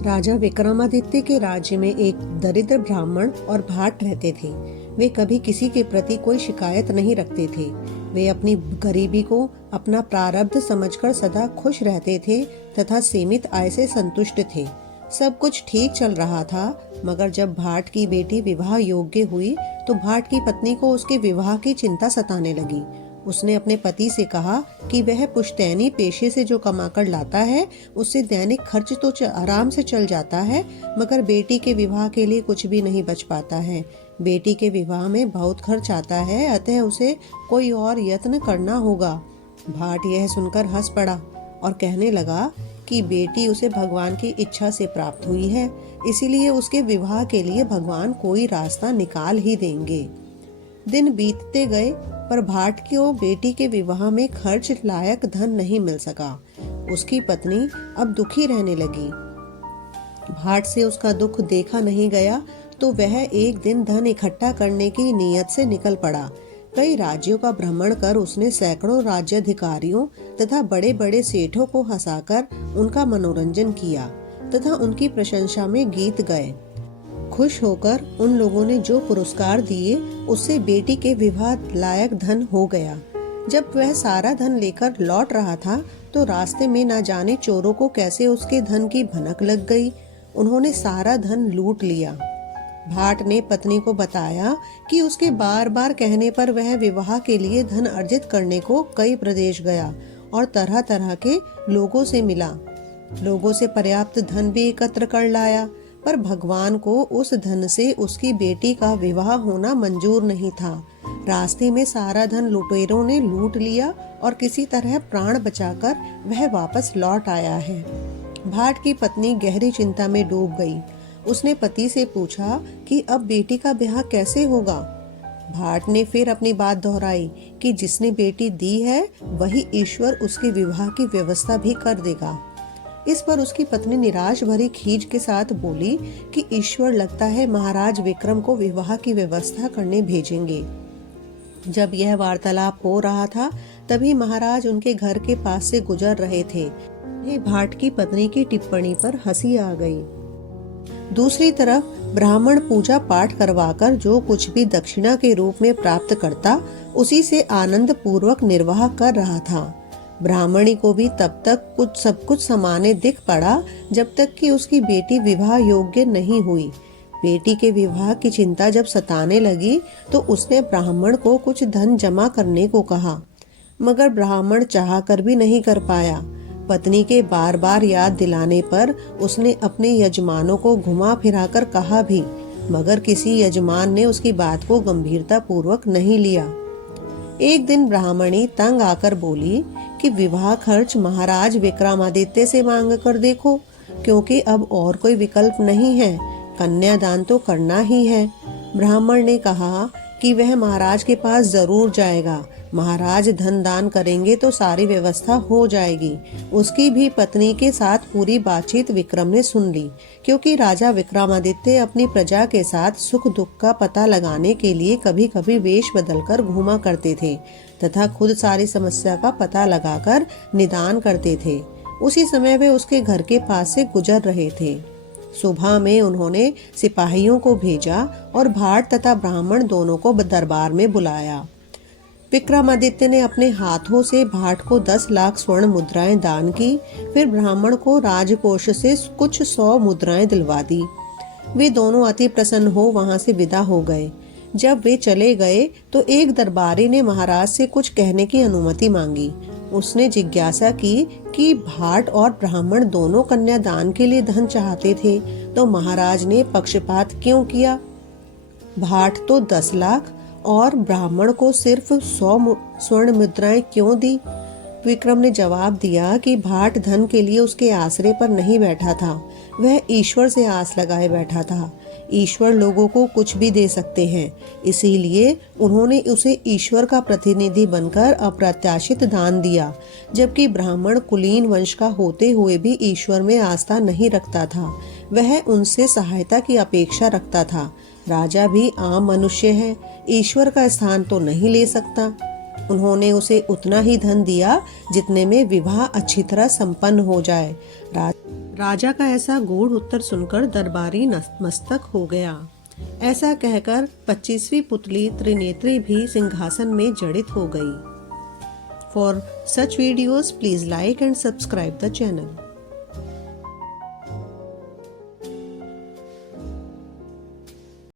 राजा विक्रमादित्य के राज्य में एक दरिद्र ब्राह्मण और भाट रहते थे। वे कभी किसी के प्रति कोई शिकायत नहीं रखते थे। वे अपनी गरीबी को अपना प्रारब्ध समझकर सदा खुश रहते थे तथा सीमित आय से संतुष्ट थे। सब कुछ ठीक चल रहा था, मगर जब भाट की बेटी विवाह योग्य हुई तो भाट की पत्नी को उसके विवाह की चिंता सताने लगी। उसने अपने पति से कहा कि वह पुश्तैनी पेशे से जो कमाकर लाता है उससे दैनिक खर्च तो आराम से चल जाता है, मगर बेटी के विवाह के लिए कुछ भी नहीं बच पाता है। बेटी के विवाह में बहुत खर्च आता है, अतः उसे कोई और यत्न करना होगा। भाट यह सुनकर हंस पड़ा और कहने लगा कि बेटी उसे भगवान की इच्छा से प्राप्त हुई है, इसीलिए उसके विवाह के लिए भगवान कोई रास्ता निकाल ही देंगे। दिन बीतते गए, पर भाट को बेटी के विवाह में खर्च लायक धन नहीं मिल सका। उसकी पत्नी अब दुखी रहने लगी। भाट से उसका दुख देखा नहीं गया तो वह एक दिन धन इकट्ठा करने की नीयत से निकल पड़ा। कई राज्यों का भ्रमण कर उसने सैकड़ों राज्याधिकारियों तथा बड़े बड़े सेठों को हंसाकर उनका मनोरंजन किया तथा उनकी प्रशंसा में गीत गाए। खुश होकर उन लोगों ने जो पुरस्कार दिए उससे बेटी के विवाह लायक धन हो गया। जब वह सारा धन लेकर लौट रहा था तो रास्ते में न जाने चोरों को कैसे उसके धन की भनक लग गई। उन्होंने सारा धन लूट लिया। भाट ने पत्नी को बताया कि उसके बार बार कहने पर वह विवाह के लिए धन अर्जित करने को कई प्रदेश गया और तरह तरह के लोगों से मिला। लोगों से पर्याप्त धन भी एकत्र कर लाया, पर भगवान को उस धन से उसकी बेटी का विवाह होना मंजूर नहीं था। रास्ते में सारा धन लुटेरों ने लूट लिया और किसी तरह प्राण बचाकर वह वापस लौट आया है। भाट की पत्नी गहरी चिंता में डूब गई। उसने पति से पूछा कि अब बेटी का ब्याह कैसे होगा। भाट ने फिर अपनी बात दोहराई कि जिसने बेटी दी है वही ईश्वर उसके विवाह की व्यवस्था भी कर देगा। इस पर उसकी पत्नी निराश भरी खींच के साथ बोली कि ईश्वर लगता है महाराज विक्रम को विवाह की व्यवस्था करने भेजेंगे। जब यह वार्तालाप हो रहा था तभी महाराज उनके घर के पास से गुजर रहे थे। भाट की पत्नी की टिप्पणी पर हंसी आ गई। दूसरी तरफ ब्राह्मण पूजा पाठ करवाकर जो कुछ भी दक्षिणा के रूप में प्राप्त करता उसी से आनंद पूर्वक निर्वाह कर रहा था। ब्राह्मणी को भी तब तक सब कुछ समाने दिख पड़ा जब तक कि उसकी बेटी विवाह योग्य नहीं हुई। बेटी के विवाह की चिंता जब सताने लगी तो उसने ब्राह्मण को कुछ धन जमा करने को कहा, मगर ब्राह्मण चाह कर भी नहीं कर पाया। पत्नी के बार बार याद दिलाने पर उसने अपने यजमानों को घुमा फिराकर कहा भी, मगर किसी यजमान ने उसकी बात को गंभीरता पूर्वक नहीं लिया। एक दिन ब्राह्मणी तंग आकर बोली कि विवाह खर्च महाराज विक्रमादित्य से मांग कर देखो, क्योंकि अब और कोई विकल्प नहीं है, कन्यादान तो करना ही है। ब्राह्मण ने कहा कि वह महाराज के पास जरूर जाएगा। महाराज धन दान करेंगे तो सारी व्यवस्था हो जाएगी। उसकी भी पत्नी के साथ पूरी बातचीत विक्रम ने सुन ली, क्योंकि राजा विक्रमादित्य अपनी प्रजा के साथ सुख दुख का पता लगाने के लिए कभी कभी वेश बदलकर घूमा करते थे तथा खुद सारी समस्या का पता लगाकर निदान करते थे। उसी समय वे उसके घर के पास से गुजर रहे थे। सुबह में उन्होंने सिपाहियों को भेजा और भाट तथा ब्राह्मण दोनों को दरबार में बुलाया। विक्रमादित्य ने अपने हाथों से भाट को 10 लाख स्वर्ण मुद्राएं दान की, फिर ब्राह्मण को राजकोष से कुछ 100 मुद्राएं दिलवा दी। वे दोनों अति प्रसन्न हो वहां से विदा हो गए। जब वे चले गए तो एक दरबारी ने महाराज से कुछ कहने की अनुमति मांगी। उसने जिज्ञासा की कि भाट और ब्राह्मण दोनों कन्यादान के लिए धन चाहते थे, तो महाराज ने पक्षपात क्यों किया? भाट तो 10 लाख और ब्राह्मण को सिर्फ 100 स्वर्ण मुद्राएं क्यों दी? विक्रम ने जवाब दिया कि भाट धन के लिए उसके आसरे पर नहीं बैठा था, वह ईश्वर से आस लगाए बैठा था। ईश्वर लोगों को कुछ भी दे सकते हैं, इसीलिए उन्होंने उसे ईश्वर का प्रतिनिधि बनकर अप्रत्याशित दान दिया, जबकि ब्राह्मण कुलीन वंश का होते हुए भी ईश्वर में आस्था नहीं रखता था, वह उनसे सहायता की अपेक्षा रखता था। राजा भी आम मनुष्य है, ईश्वर का स्थान तो नहीं ले सकता। उन्होंने उसे उतना ही धन दिया जितने में विवाह अच्छी तरह संपन्न हो जाए। राजा का ऐसा गूढ़ उत्तर सुनकर दरबारी मस्तक हो गया। ऐसा कहकर 25वीं पुतली त्रिनेत्री भी सिंहासन में जड़ित हो गई। For such videos please like and subscribe the channel.